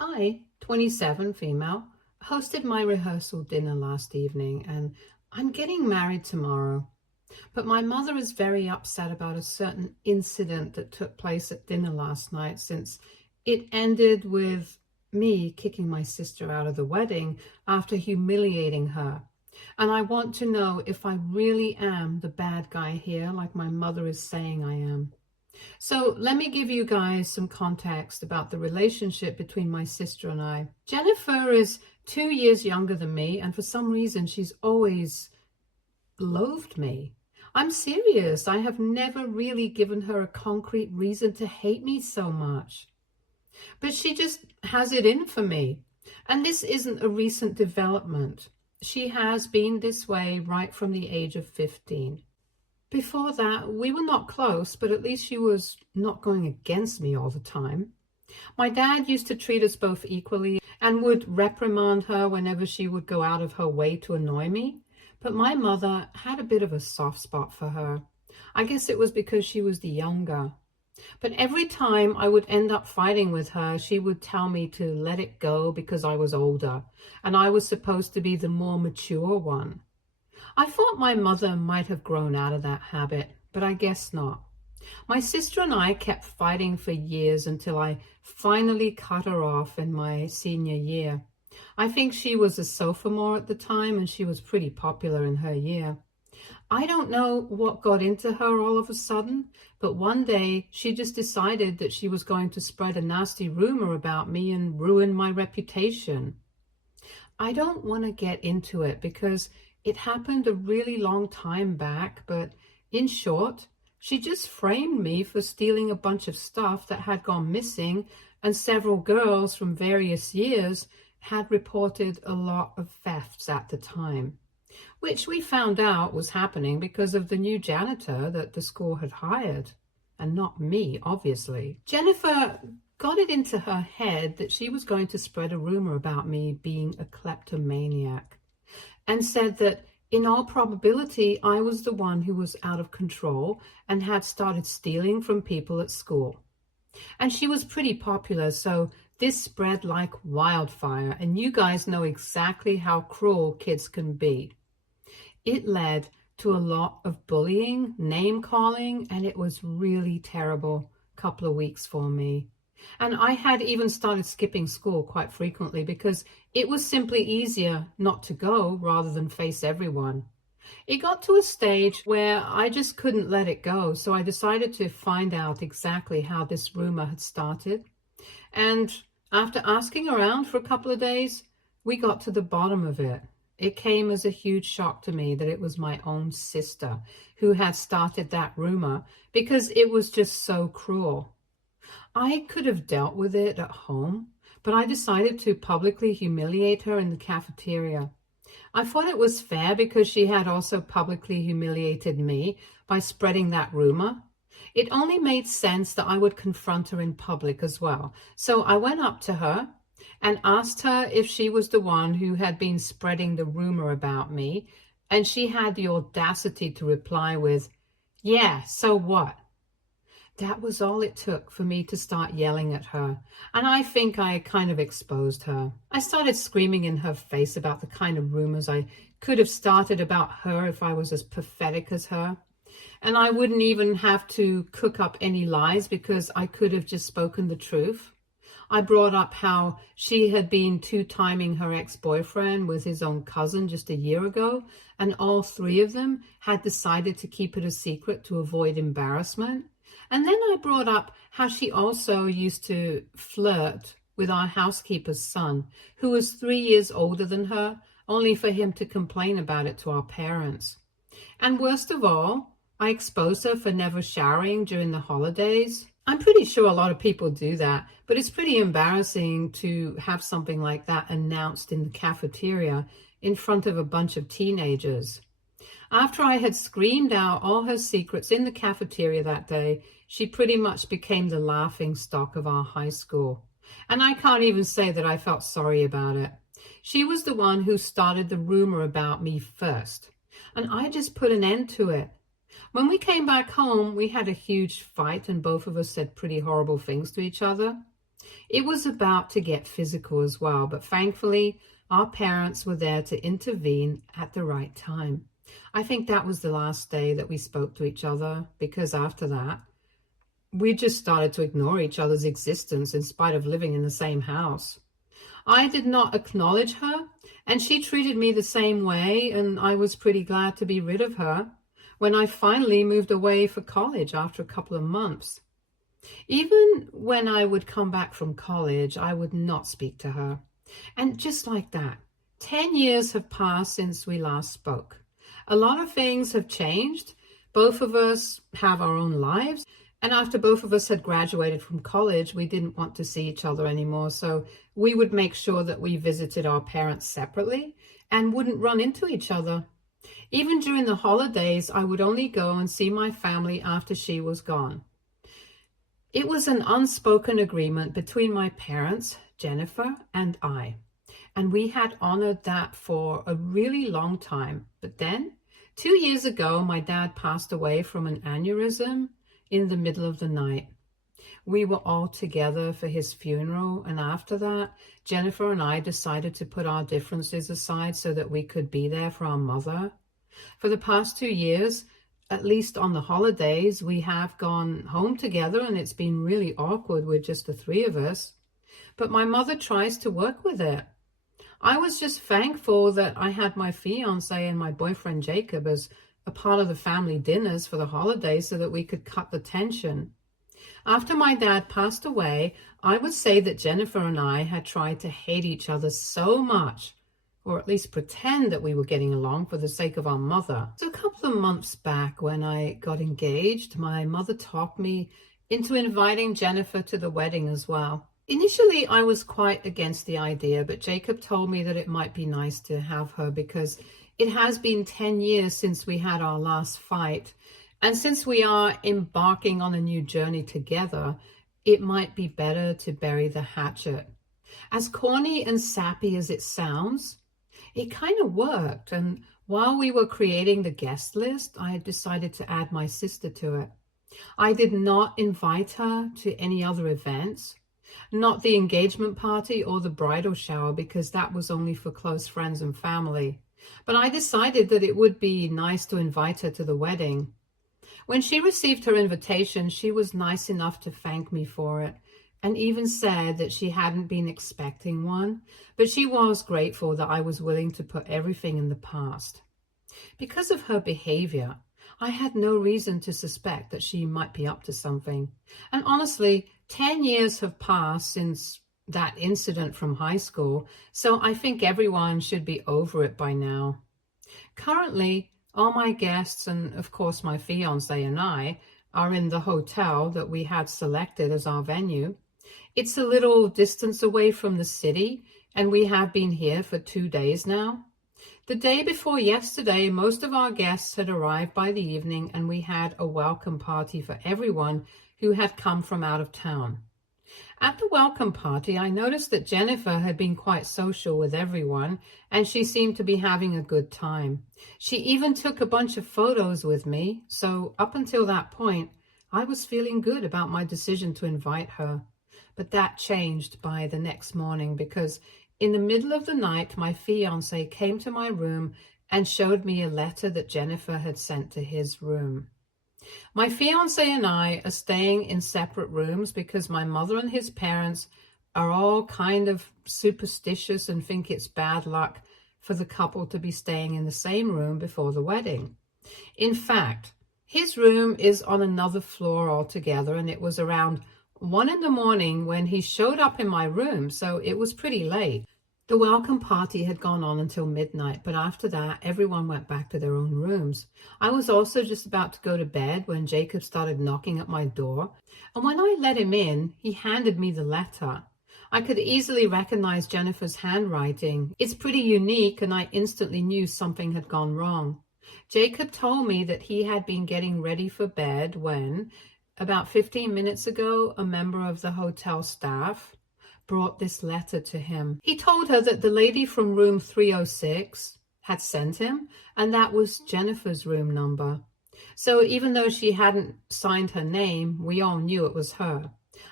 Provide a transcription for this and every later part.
I, 27, female, hosted my rehearsal dinner last evening and I'm getting married tomorrow. But my mother is very upset about a certain incident that took place at dinner last night since it ended with me kicking my sister out of the wedding after humiliating her. And I want to know if I really am the bad guy here, like my mother is saying I am. So let me give you guys some context about the relationship between my sister and I. Jennifer is 2 years younger than me, and for some reason she's always loathed me. I'm serious. I have never really given her a concrete reason to hate me so much. But she just has it in for me. And this isn't a recent development. She has been this way right from the age of 15. Before that, we were not close, but at least she was not going against me all the time. My dad used to treat us both equally and would reprimand her whenever she would go out of her way to annoy me. But my mother had a bit of a soft spot for her. I guess it was because she was the younger. But every time I would end up fighting with her, she would tell me to let it go because I was older and I was supposed to be the more mature one. I thought my mother might have grown out of that habit, but I guess not. My sister and I kept fighting for years until I finally cut her off in my senior year. I think she was a sophomore at the time and she was pretty popular in her year. I don't know what got into her all of a sudden, but one day she just decided that she was going to spread a nasty rumor about me and ruin my reputation. I don't want to get into it because it happened a really long time back, but in short, she just framed me for stealing a bunch of stuff that had gone missing, and several girls from various years had reported a lot of thefts at the time, which we found out was happening because of the new janitor that the school had hired, and not me, obviously. Jennifer got it into her head that she was going to spread a rumor about me being a kleptomaniac, and said that in all probability I was the one who was out of control and had started stealing from people at school. And she was pretty popular, so this spread like wildfire, and you guys know exactly how cruel kids can be. It led to a lot of bullying, name calling, and it was really terrible couple of weeks for me. And I had even started skipping school quite frequently because it was simply easier not to go rather than face everyone. It got to a stage where I just couldn't let it go, so I decided to find out exactly how this rumor had started. And after asking around for a couple of days, we got to the bottom of it. It came as a huge shock to me that it was my own sister who had started that rumor because it was just so cruel. I could have dealt with it at home, but I decided to publicly humiliate her in the cafeteria. I thought it was fair because she had also publicly humiliated me by spreading that rumor. It only made sense that I would confront her in public as well. So I went up to her and asked her if she was the one who had been spreading the rumor about me, and she had the audacity to reply with, "Yeah, so what?" That was all it took for me to start yelling at her, and I think I kind of exposed her. I started screaming in her face about the kind of rumors I could have started about her if I was as pathetic as her. And I wouldn't even have to cook up any lies because I could have just spoken the truth. I brought up how she had been two-timing her ex-boyfriend with his own cousin just a year ago, and all three of them had decided to keep it a secret to avoid embarrassment. And then I brought up how she also used to flirt with our housekeeper's son, who was 3 years older than her, only for him to complain about it to our parents. And worst of all, I exposed her for never showering during the holidays. I'm pretty sure a lot of people do that, but it's pretty embarrassing to have something like that announced in the cafeteria in front of a bunch of teenagers. After I had screamed out all her secrets in the cafeteria that day, she pretty much became the laughing stock of our high school. And I can't even say that I felt sorry about it. She was the one who started the rumor about me first, and I just put an end to it. When we came back home, we had a huge fight and both of us said pretty horrible things to each other. It was about to get physical as well, but thankfully, our parents were there to intervene at the right time. I think that was the last day that we spoke to each other, because after that, we just started to ignore each other's existence in spite of living in the same house. I did not acknowledge her, and she treated me the same way, and I was pretty glad to be rid of her when I finally moved away for college after a couple of months. Even when I would come back from college, I would not speak to her. And just like that, 10 years have passed since we last spoke. A lot of things have changed. Both of us have our own lives. And after both of us had graduated from college, we didn't want to see each other anymore. So we would make sure that we visited our parents separately and wouldn't run into each other. Even during the holidays, I would only go and see my family after she was gone. It was an unspoken agreement between my parents, Jennifer, and I. And we had honored that for a really long time. But then, 2 years ago, my dad passed away from an aneurysm in the middle of the night. We were all together for his funeral, and after that, Jennifer and I decided to put our differences aside so that we could be there for our mother. For the past 2 years, at least on the holidays, we have gone home together, and it's been really awkward with just the three of us. But my mother tries to work with it. I was just thankful that I had my fiance and my boyfriend Jacob as a part of the family dinners for the holidays so that we could cut the tension. After my dad passed away, I would say that Jennifer and I had tried to hate each other so much, or at least pretend that we were getting along for the sake of our mother. So a couple of months back when I got engaged, my mother talked me into inviting Jennifer to the wedding as well. Initially, I was quite against the idea, but Jacob told me that it might be nice to have her because it has been 10 years since we had our last fight. And since we are embarking on a new journey together, it might be better to bury the hatchet. As corny and sappy as it sounds, it kind of worked. And while we were creating the guest list, I had decided to add my sister to it. I did not invite her to any other events, not the engagement party or the bridal shower, because that was only for close friends and family. But I decided that it would be nice to invite her to the wedding. When she received her invitation, she was nice enough to thank me for it, and even said that she hadn't been expecting one, but she was grateful that I was willing to put everything in the past. Because of her behavior, I had no reason to suspect that she might be up to something. And honestly, 10 years have passed since that incident from high school, so I think everyone should be over it by now. Currently, all my guests, and of course my fiance and I, are in the hotel that we had selected as our venue. It's a little distance away from the city, and we have been here for 2 days now. The day before yesterday, most of our guests had arrived by the evening, and we had a welcome party for everyone who had come from out of town. At the welcome party, I noticed that Jennifer had been quite social with everyone, and she seemed to be having a good time. She even took a bunch of photos with me, so up until that point, I was feeling good about my decision to invite her. But that changed by the next morning, because in the middle of the night, my fiancé came to my room and showed me a letter that Jennifer had sent to his room. My fiancé and I are staying in separate rooms because my mother and his parents are all kind of superstitious and think it's bad luck for the couple to be staying in the same room before the wedding. In fact, his room is on another floor altogether, and it was around 1 a.m. when he showed up in my room, so it was pretty late. The welcome party had gone on until midnight, but after that, everyone went back to their own rooms. I was also just about to go to bed when Jacob started knocking at my door, and when I let him in, he handed me the letter. I could easily recognize Jennifer's handwriting. It's pretty unique, and I instantly knew something had gone wrong. Jacob told me that he had been getting ready for bed when, about 15 minutes ago, a member of the hotel staff brought this letter to him. He told her that the lady from room 306 had sent him, and that was Jennifer's room number. So even though she hadn't signed her name, we all knew it was her.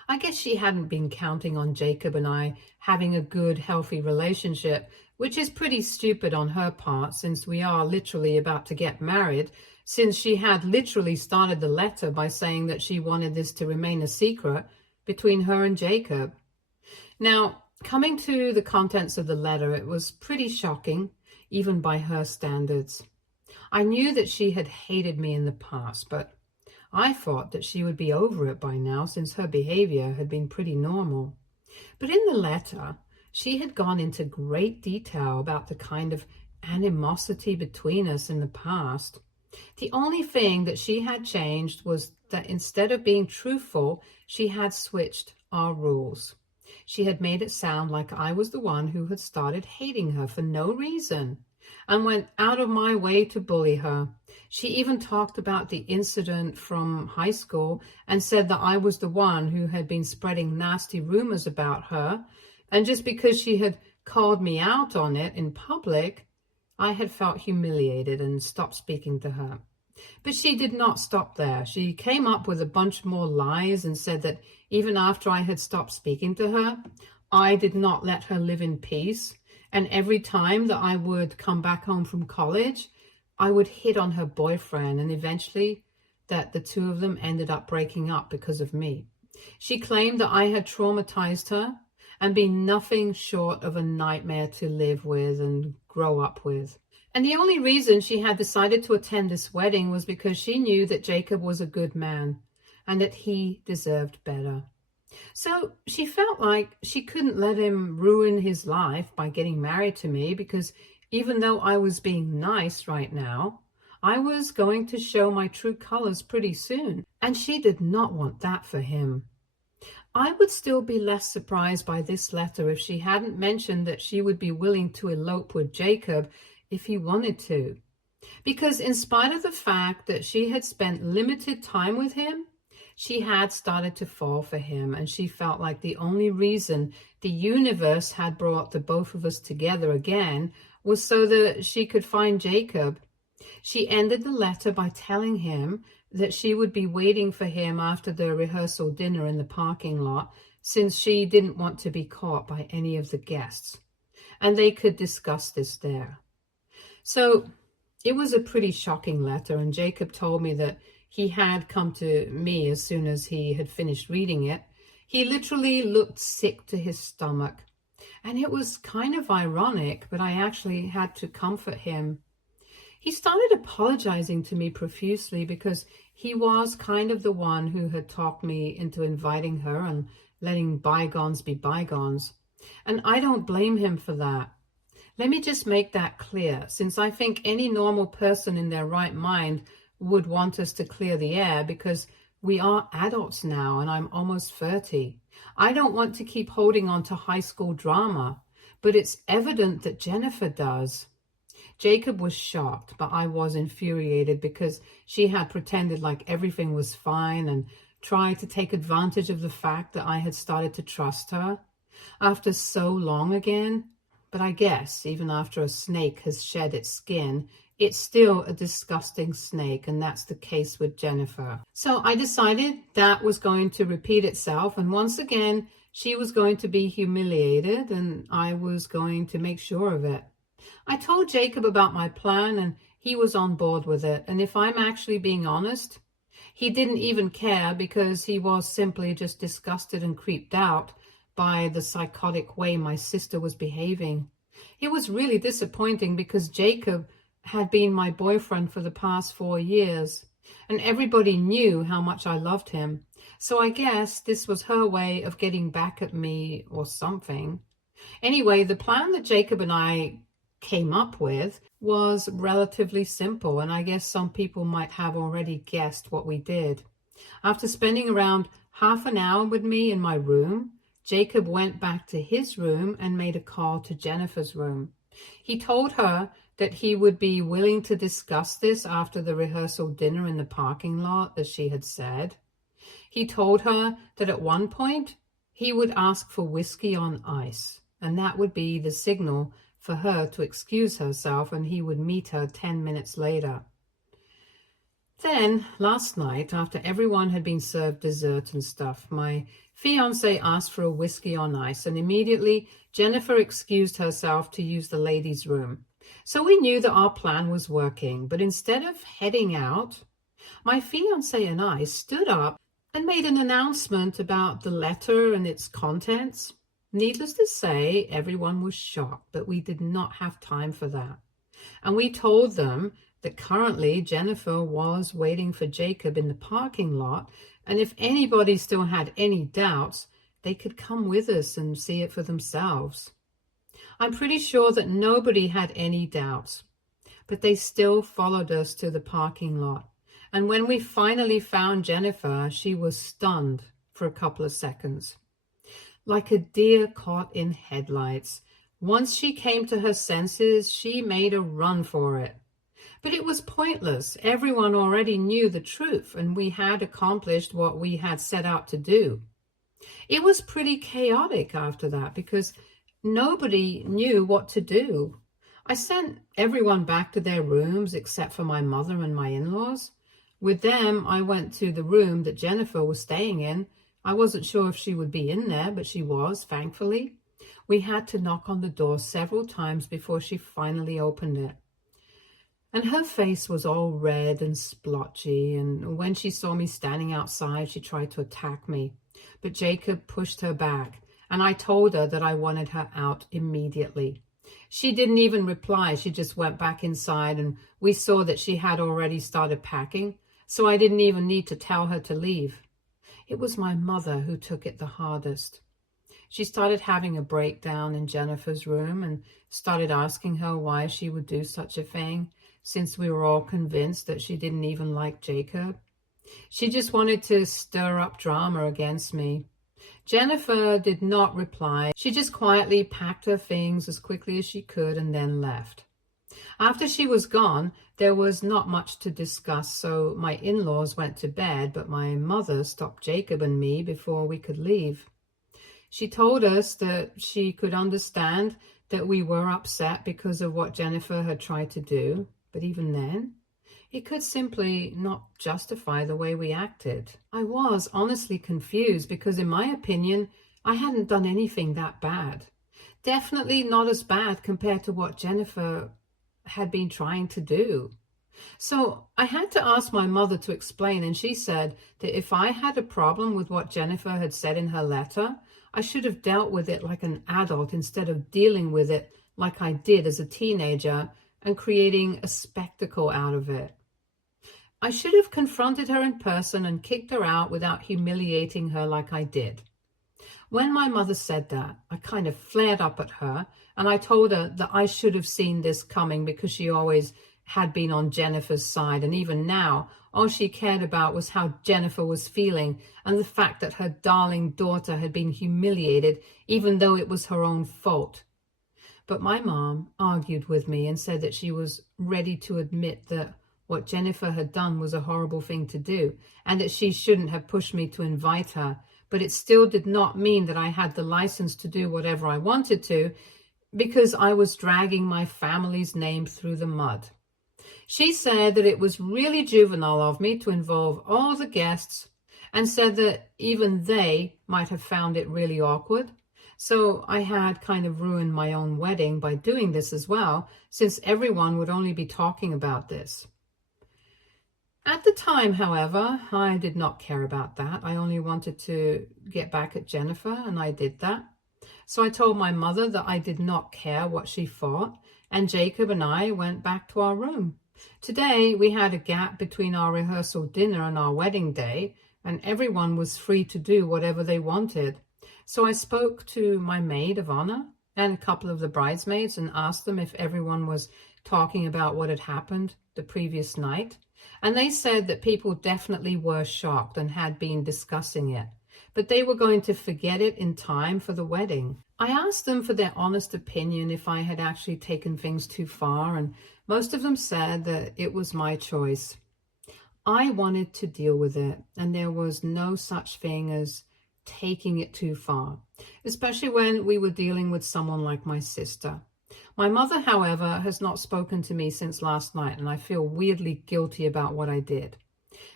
I guess she hadn't been counting on Jacob and I having a good, healthy relationship, which is pretty stupid on her part since we are literally about to get married, since she had literally started the letter by saying that she wanted this to remain a secret between her and Jacob. Now, coming to the contents of the letter, it was pretty shocking, even by her standards. I knew that she had hated me in the past, but I thought that she would be over it by now since her behavior had been pretty normal. But in the letter, she had gone into great detail about the kind of animosity between us in the past. The only thing that she had changed was that instead of being truthful, she had switched our rules. She had made it sound like I was the one who had started hating her for no reason and went out of my way to bully her. She even talked about the incident from high school and said that I was the one who had been spreading nasty rumors about her. And just because she had called me out on it in public, I had felt humiliated and stopped speaking to her. But she did not stop there. She came up with a bunch more lies and said that even after I had stopped speaking to her, I did not let her live in peace. And every time that I would come back home from college, I would hit on her boyfriend, and eventually that the two of them ended up breaking up because of me. She claimed that I had traumatized her and been nothing short of a nightmare to live with and grow up with. And the only reason she had decided to attend this wedding was because she knew that Jacob was a good man and that he deserved better. So she felt like she couldn't let him ruin his life by getting married to me, because even though I was being nice right now, I was going to show my true colors pretty soon, and she did not want that for him. I would still be less surprised by this letter if she hadn't mentioned that she would be willing to elope with Jacob if he wanted to. Because in spite of the fact that she had spent limited time with him, she had started to fall for him, and she felt like the only reason the universe had brought the both of us together again was so that she could find Jacob. She ended the letter by telling him that she would be waiting for him after the rehearsal dinner in the parking lot, since she didn't want to be caught by any of the guests, and they could discuss this there. So it was a pretty shocking letter, and Jacob told me that he had come to me as soon as he had finished reading it. He literally looked sick to his stomach, and it was kind of ironic, but I actually had to comfort him. He started apologizing to me profusely because he was kind of the one who had talked me into inviting her and letting bygones be bygones. And I don't blame him for that. Let me just make that clear, since I think any normal person in their right mind would want us to clear the air, because we are adults now and I'm almost 30. I don't want to keep holding on to high school drama, but it's evident that Jennifer does. Jacob was shocked, but I was infuriated because she had pretended like everything was fine and tried to take advantage of the fact that I had started to trust her after so long again. But I guess even after a snake has shed its skin, it's still a disgusting snake, and that's the case with Jennifer. So I decided that was going to repeat itself, and once again, she was going to be humiliated, and I was going to make sure of it. I told Jacob about my plan, and he was on board with it, and if I'm actually being honest, he didn't even care, because he was simply just disgusted and creeped out by the psychotic way my sister was behaving. It was really disappointing because Jacob had been my boyfriend for the past 4 years, and everybody knew how much I loved him. So I guess this was her way of getting back at me or something. Anyway, the plan that Jacob and I came up with was relatively simple, and I guess some people might have already guessed what we did. After spending around half an hour with me in my room, Jacob went back to his room and made a call to Jennifer's room. He told her that he would be willing to discuss this after the rehearsal dinner in the parking lot, as she had said. He told her that at one point he would ask for whiskey on ice, and that would be the signal for her to excuse herself, and he would meet her 10 minutes later. Then, last night, after everyone had been served dessert and stuff, my fiancé asked for a whiskey on ice, and immediately Jennifer excused herself to use the ladies' room. So we knew that our plan was working, but instead of heading out, my fiancé and I stood up and made an announcement about the letter and its contents. Needless to say, everyone was shocked, but we did not have time for that. And we told them that currently Jennifer was waiting for Jacob in the parking lot, and if anybody still had any doubts, they could come with us and see it for themselves. I'm pretty sure that nobody had any doubts, but they still followed us to the parking lot. And when we finally found Jennifer, she was stunned for a couple of seconds. Like a deer caught in headlights. Once she came to her senses, she made a run for it. But it was pointless. Everyone already knew the truth, and we had accomplished what we had set out to do. It was pretty chaotic after that because nobody knew what to do. I sent everyone back to their rooms except for my mother and my in-laws. With them, I went to the room that Jennifer was staying in. I wasn't sure if she would be in there, but she was, thankfully. We had to knock on the door several times before she finally opened it. And her face was all red and splotchy, and when she saw me standing outside, she tried to attack me. But Jacob pushed her back, and I told her that I wanted her out immediately. She didn't even reply. She just went back inside, and we saw that she had already started packing, so I didn't even need to tell her to leave. It was my mother who took it the hardest. She started having a breakdown in Jennifer's room and started asking her why she would do such a thing, since we were all convinced that she didn't even like Jacob. She just wanted to stir up drama against me. Jennifer did not reply. She just quietly packed her things as quickly as she could and then left. After she was gone, there was not much to discuss, so my in-laws went to bed, but my mother stopped Jacob and me before we could leave. She told us that she could understand that we were upset because of what Jennifer had tried to do, but even then, it could simply not justify the way we acted. I was honestly confused because, in my opinion, I hadn't done anything that bad. Definitely not as bad compared to what Jennifer had been trying to do. So I had to ask my mother to explain, and she said that if I had a problem with what Jennifer had said in her letter, I should have dealt with it like an adult instead of dealing with it like I did as a teenager and creating a spectacle out of it. I should have confronted her in person and kicked her out without humiliating her like I did. When my mother said that, I kind of flared up at her, and I told her that I should have seen this coming because she always had been on Jennifer's side, and even now, all she cared about was how Jennifer was feeling and the fact that her darling daughter had been humiliated, even though it was her own fault. But my mom argued with me and said that she was ready to admit that what Jennifer had done was a horrible thing to do, and that she shouldn't have pushed me to invite her, but it still did not mean that I had the license to do whatever I wanted to, because I was dragging my family's name through the mud. She said that it was really juvenile of me to involve all the guests, and said that even they might have found it really awkward. So I had kind of ruined my own wedding by doing this as well, since everyone would only be talking about this. At the time, however, I did not care about that. I only wanted to get back at Jennifer, and I did that. So I told my mother that I did not care what she thought, and Jacob and I went back to our room. Today, we had a gap between our rehearsal dinner and our wedding day, and everyone was free to do whatever they wanted. So I spoke to my maid of honor and a couple of the bridesmaids and asked them if everyone was talking about what had happened the previous night. And they said that people definitely were shocked and had been discussing it, but they were going to forget it in time for the wedding. I asked them for their honest opinion if I had actually taken things too far, and most of them said that it was my choice. I wanted to deal with it, and there was no such thing as taking it too far, especially when we were dealing with someone like my sister. My mother, however, has not spoken to me since last night, and I feel weirdly guilty about what I did.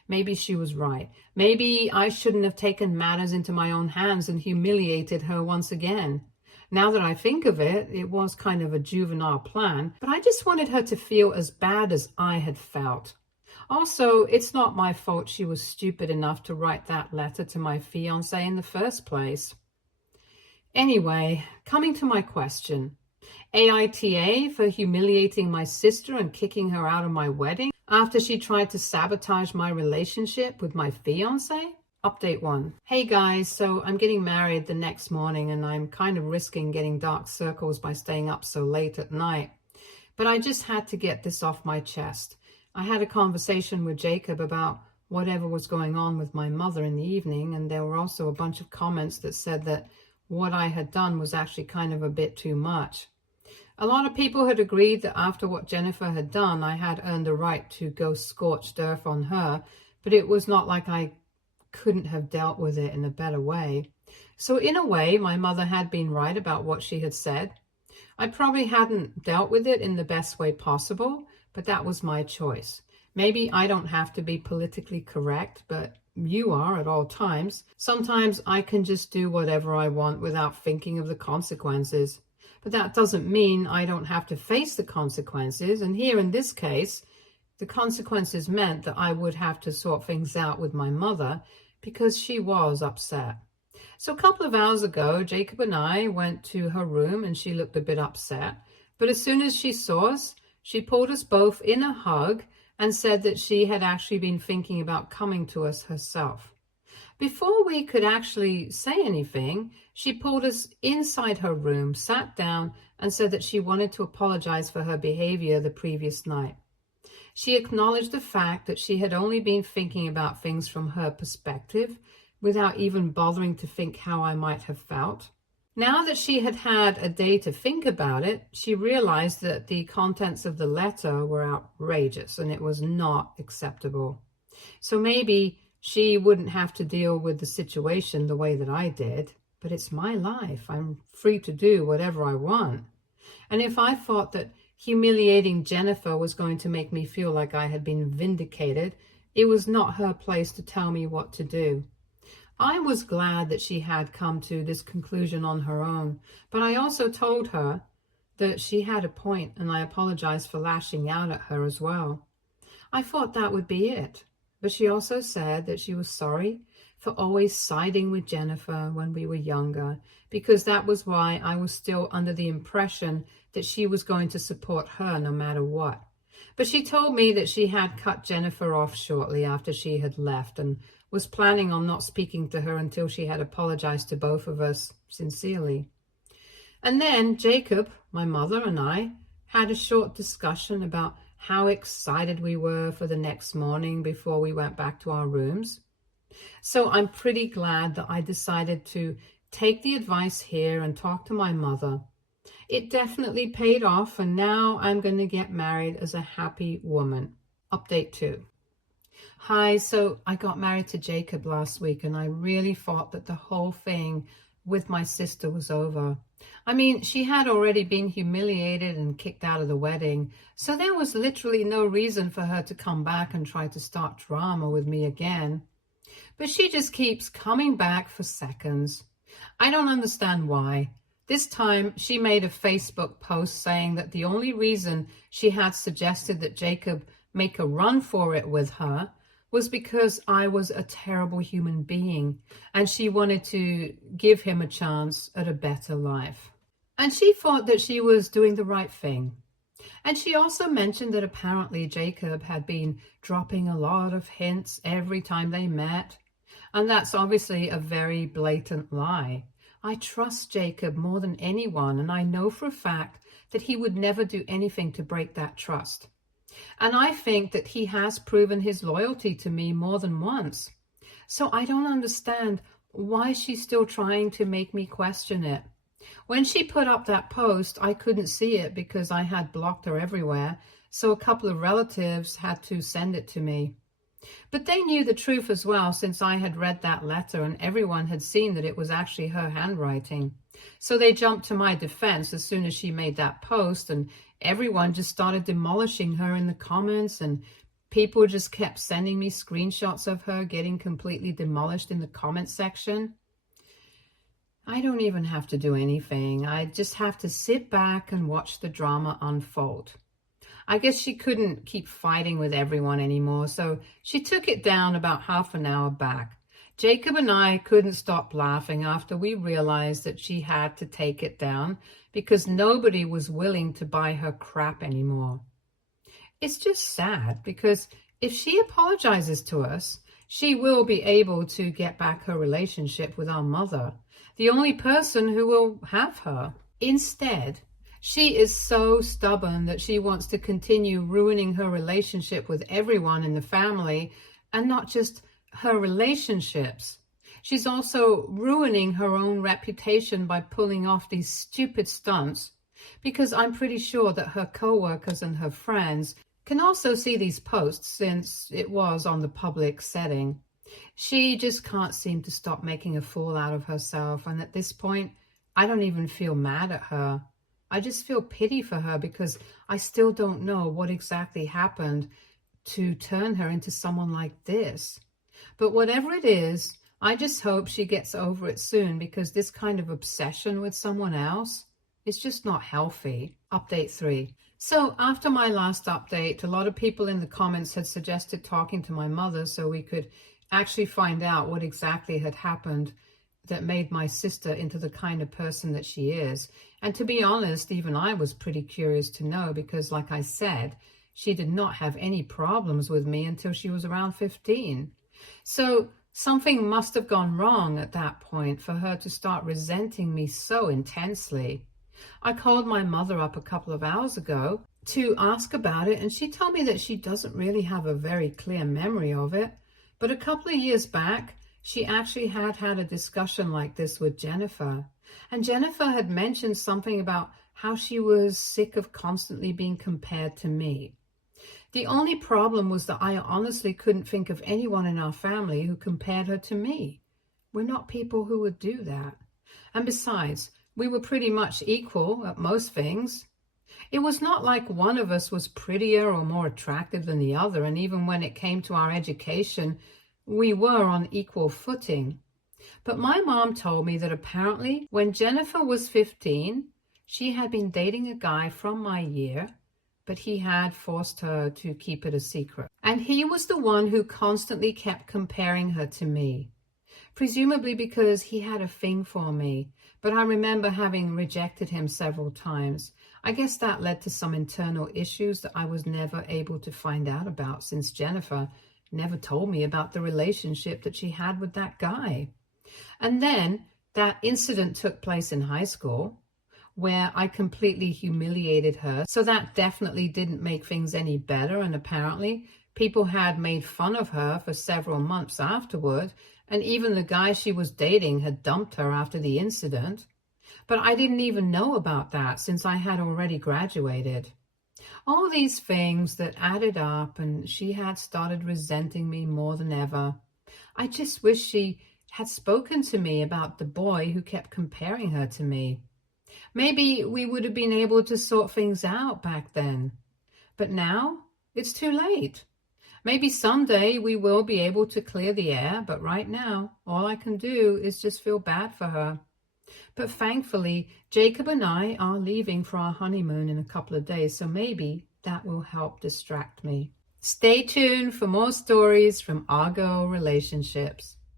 maybe she was right. Maybe I shouldn't have taken matters into my own hands and humiliated her once again. Now that I think of it, it was kind of a juvenile plan, but I just wanted her to feel as bad as I had felt. Also, it's not my fault she was stupid enough to write that letter to my fiancé in the first place. Anyway, coming to my question. AITA for humiliating my sister and kicking her out of my wedding after she tried to sabotage my relationship with my fiancé? Update 1. Hey guys, so I'm getting married the next morning and I'm kind of risking getting dark circles by staying up so late at night. But I just had to get this off my chest. I had a conversation with Jacob about whatever was going on with my mother in the evening, and there were also a bunch of comments that said that what I had done was actually kind of a bit too much. A lot of people had agreed that after what Jennifer had done, I had earned the right to go scorched earth on her, but it was not like I couldn't have dealt with it in a better way. So in a way, my mother had been right about what she had said. I probably hadn't dealt with it in the best way possible, but that was my choice. Maybe I don't have to be politically correct, but you are at all times. Sometimes I can just do whatever I want without thinking of the consequences. But that doesn't mean I don't have to face the consequences. And here in this case, the consequences meant that I would have to sort things out with my mother because she was upset. So a couple of hours ago, Jacob and I went to her room and she looked a bit upset. But as soon as she saw us, she pulled us both in a hug and said that she had actually been thinking about coming to us herself. Before we could actually say anything, she pulled us inside her room, sat down, and said that she wanted to apologize for her behavior the previous night. She acknowledged the fact that she had only been thinking about things from her perspective, without even bothering to think how I might have felt. Now that she had had a day to think about it, she realized that the contents of the letter were outrageous and it was not acceptable. So maybe she wouldn't have to deal with the situation the way that I did, but it's my life. I'm free to do whatever I want. And if I thought that humiliating Jennifer was going to make me feel like I had been vindicated, it was not her place to tell me what to do. I was glad that she had come to this conclusion on her own, but I also told her that she had a point and I apologized for lashing out at her as well. I thought that would be it, but she also said that she was sorry for always siding with Jennifer when we were younger, because that was why I was still under the impression that she was going to support her no matter what. But she told me that she had cut Jennifer off shortly after she had left and was planning on not speaking to her until she had apologized to both of us sincerely. And then Jacob, my mother, and I had a short discussion about how excited we were for the next morning before we went back to our rooms. So I'm pretty glad that I decided to take the advice here and talk to my mother. It definitely paid off, and now I'm going to get married as a happy woman. Update 2. Hi, so I got married to Jacob last week, and I really thought that the whole thing with my sister was over. I mean, she had already been humiliated and kicked out of the wedding, so there was literally no reason for her to come back and try to start drama with me again. But she just keeps coming back for seconds. I don't understand why. This time, she made a Facebook post saying that the only reason she had suggested that Jacob make a run for it with her was because I was a terrible human being and she wanted to give him a chance at a better life. And she thought that she was doing the right thing. And she also mentioned that apparently Jacob had been dropping a lot of hints every time they met. And that's obviously a very blatant lie. I trust Jacob more than anyone, and I know for a fact that he would never do anything to break that trust. And I think that he has proven his loyalty to me more than once. So I don't understand why she's still trying to make me question it. When she put up that post, I couldn't see it because I had blocked her everywhere, so a couple of relatives had to send it to me. But they knew the truth as well, since I had read that letter and everyone had seen that it was actually her handwriting. So they jumped to my defense as soon as she made that post, and everyone just started demolishing her in the comments and people just kept sending me screenshots of her getting completely demolished in the comment section. I don't even have to do anything. I just have to sit back and watch the drama unfold. I guess she couldn't keep fighting with everyone anymore, so she took it down about half an hour back. Jacob and I couldn't stop laughing after we realized that she had to take it down because nobody was willing to buy her crap anymore. It's just sad because if she apologizes to us, she will be able to get back her relationship with our mother, the only person who will have her. Instead, she is so stubborn that she wants to continue ruining her relationship with everyone in the family, and not just her relationships. She's also ruining her own reputation by pulling off these stupid stunts, because I'm pretty sure that her co-workers and her friends can also see these posts since it was on the public setting. She just can't seem to stop making a fool out of herself, and at this point, I don't even feel mad at her. I just feel pity for her because I still don't know what exactly happened to turn her into someone like this. But whatever it is, I just hope she gets over it soon, because this kind of obsession with someone else is just not healthy. Update 3. So after my last update, a lot of people in the comments had suggested talking to my mother so we could actually find out what exactly had happened that made my sister into the kind of person that she is. And to be honest, even I was pretty curious to know because, like I said, she did not have any problems with me until she was around 15. So something must have gone wrong at that point for her to start resenting me so intensely. I called my mother up a couple of hours ago to ask about it, and she told me that she doesn't really have a very clear memory of it. But a couple of years back, she actually had a discussion like this with Jennifer. And Jennifer had mentioned something about how she was sick of constantly being compared to me. The only problem was that I honestly couldn't think of anyone in our family who compared her to me. We're not people who would do that. And besides, we were pretty much equal at most things. It was not like one of us was prettier or more attractive than the other, and even when it came to our education, we were on equal footing. But my mom told me that apparently when Jennifer was 15, she had been dating a guy from my year, but he had forced her to keep it a secret. And he was the one who constantly kept comparing her to me, presumably because he had a thing for me. But I remember having rejected him several times. I guess that led to some internal issues that I was never able to find out about, since Jennifer never told me about the relationship that she had with that guy. And then that incident took place in high school, where I completely humiliated her. So that definitely didn't make things any better. And apparently people had made fun of her for several months afterward. And even the guy she was dating had dumped her after the incident. But I didn't even know about that since I had already graduated. All these things that added up, and she had started resenting me more than ever. I just wish she had spoken to me about the boy who kept comparing her to me. Maybe we would have been able to sort things out back then. But now it's too late. Maybe someday we will be able to clear the air, but right now, all I can do is just feel bad for her. But thankfully, Jacob and I are leaving for our honeymoon in a couple of days, so maybe that will help distract me. Stay tuned for more stories from our girl relationships.